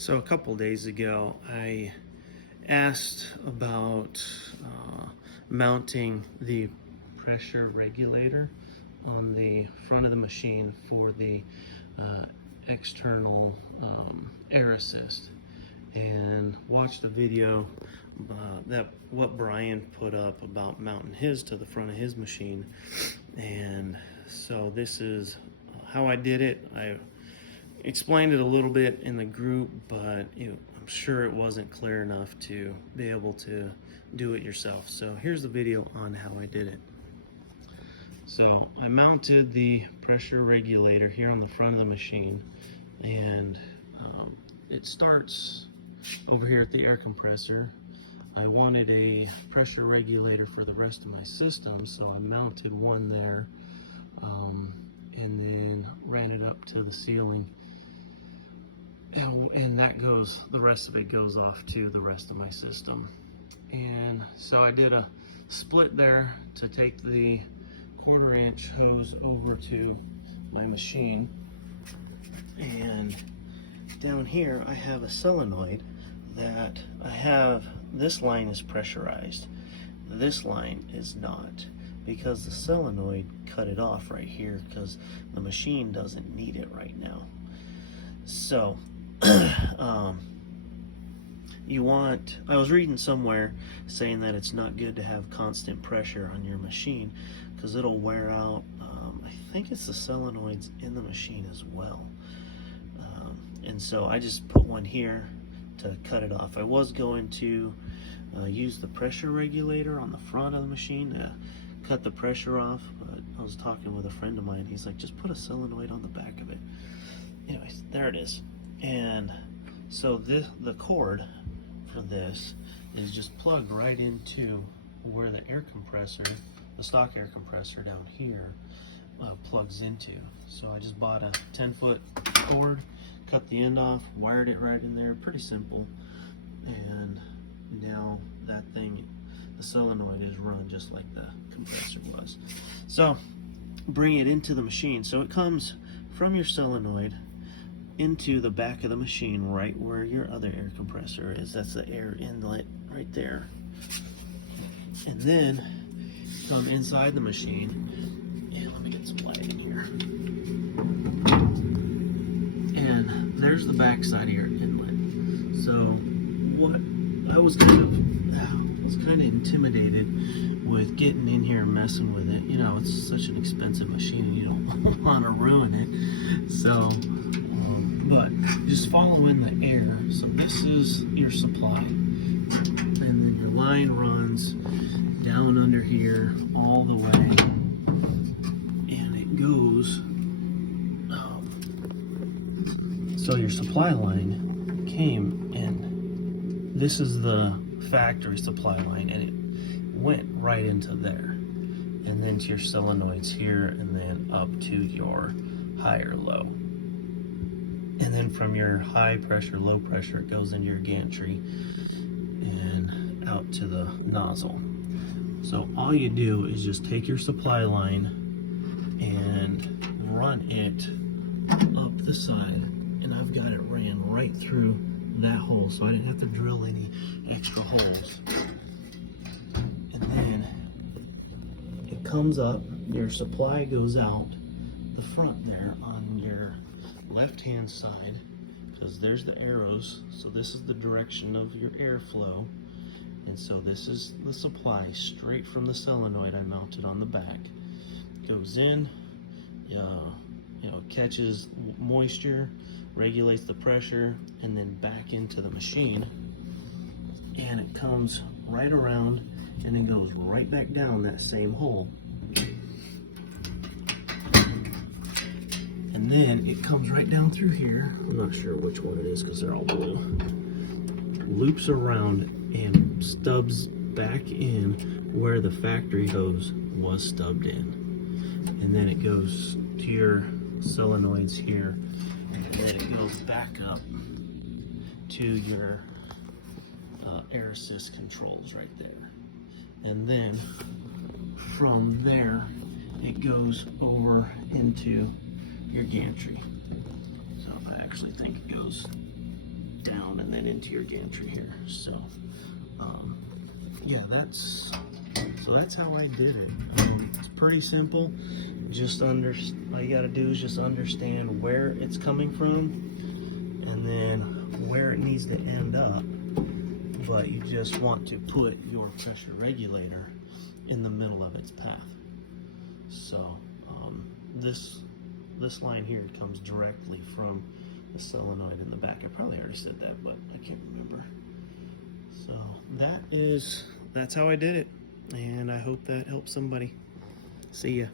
So a couple days ago, I asked about mounting the pressure regulator on the front of the machine for the external air assist, and watched a video that what Brian put up about mounting his to the front of his machine. And so this is how I did it. I explained it a little bit in the group, but I'm sure it wasn't clear enough to be able to do it yourself. So here's the video on how I did it. So I mounted the pressure regulator here on the front of the machine, and it starts over here at the air compressor. I wanted a pressure regulator for the rest of my system, so I mounted one there, and then ran it up to the ceiling. And that goes, the rest of it goes off to the rest of my system. And so I did a split there to take the 1/4 inch hose over to my machine. And down here I have a solenoid that I have, this line is pressurized. This line is not, because the solenoid cut it off right here because the machine doesn't need it right now. So I was reading somewhere saying that it's not good to have constant pressure on your machine because it'll wear out. I think it's the solenoids in the machine as well. And so I just put one here to cut it off. I was going to use the pressure regulator on the front of the machine to cut the pressure off, but I was talking with a friend of mine. He's like, just put a solenoid on the back of it. Anyways, there it is. And so the cord for this is just plugged right into where the air compressor, the stock air compressor down here, plugs into. So I just bought a 10-foot cord, cut the end off, wired it right in there. Pretty simple. And now that thing, the solenoid is run just like the compressor was. So bring it into the machine. So it comes from your solenoid into the back of the machine, right where your other air compressor is. That's the air inlet right there. And then come inside the machine. Yeah, let me get some light in here. And there's the back side of your inlet. So what I was kind of intimidated with getting in here and messing with it. It's such an expensive machine and you don't want to ruin it. So but just follow in the air. So this is your supply, and then your line runs down under here all the way, and it goes. So your supply line came, and this is the factory supply line, and it went right into there, and then to your solenoids here, and then up to your high or low. And then from your high pressure, low pressure, it goes into your gantry and out to the nozzle. So all you do is just take your supply line and run it up the side. And I've got it ran right through that hole, so I didn't have to drill any extra holes. And then it comes up, your supply goes out the front there on your left-hand side, because there's the arrows. So this is the direction of your airflow, and so this is the supply straight from the solenoid I mounted on the back. Goes in, catches moisture, regulates the pressure, and then back into the machine, and it comes right around and then goes right back down that same hole. And then it comes right down through here. I'm not sure which one it is because they're all blue. Loops around and stubs back in where the factory hose was stubbed in. And then it goes to your solenoids here. And then it goes back up to your air assist controls right there. And then from there, it goes over into your gantry. So I actually think it goes down and then into your gantry here. So yeah, that's how I did it. It's pretty simple. Just all you gotta do is just understand where it's coming from and then where it needs to end up. But you just want to put your pressure regulator in the middle of its path. So this line here comes directly from the solenoid in the back. I probably already said that, but I can't remember. So that's how I did it, and I hope that helps somebody. See ya.